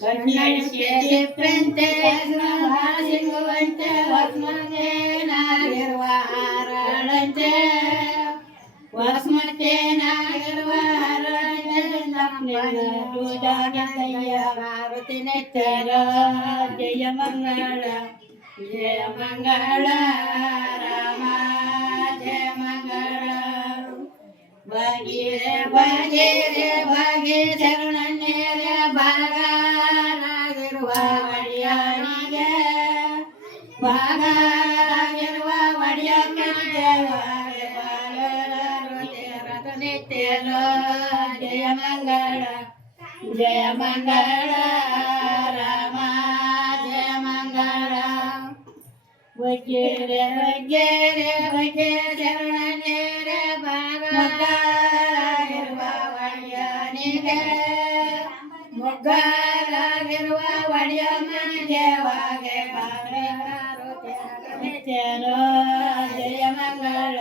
ಕಣ್ಣಡಿಕೆ ಪ್ರಂತೆ ಸಿಂಗುವಂತೆ ಹೊಸ್ಮತೆ ನಾಗಿರುವ ಹಾರಳಂತೆ ಹೊಸ್ಮತೆ ನಾಗಿರುವ ಹಾರಳಂತೆ ಮಾರುತಿ ನೆಚ್ಚರ ಜಯ ಮಂಗಳ ರಾಮ ಜಯ ಮಂಗಳ ಬಗೆರೆ ಬಗೆರೆ ಬಗೆ ಶರಣನ್ಯರ ಭಾಗರಾಗಿರುವ ಒಡೆಯನಿಗೆ ಭಾಗರಾಗಿರುವ ಒಡೆಯನಿಗೆ ನಿತ್ಯರು ಜಯ ಮಂಗಳ ರಾಮ ಜಯ ಮಂಗಳ ವಜ್ಜೆರೆ ವಜ್ಜೆರೆ ವಜ್ಜೆ ಶರಣನ್ಯರ ಭಾಗರಾಗಿರುವ ಒಡೆಯನಿಗೆ ಮೊಗ್ಗರಾಗಿರುವ ಒಡೆಯನಿಗೆ ವಾಗೆ ನಿತ್ಯರು ಜಯ ಮಂಗಳ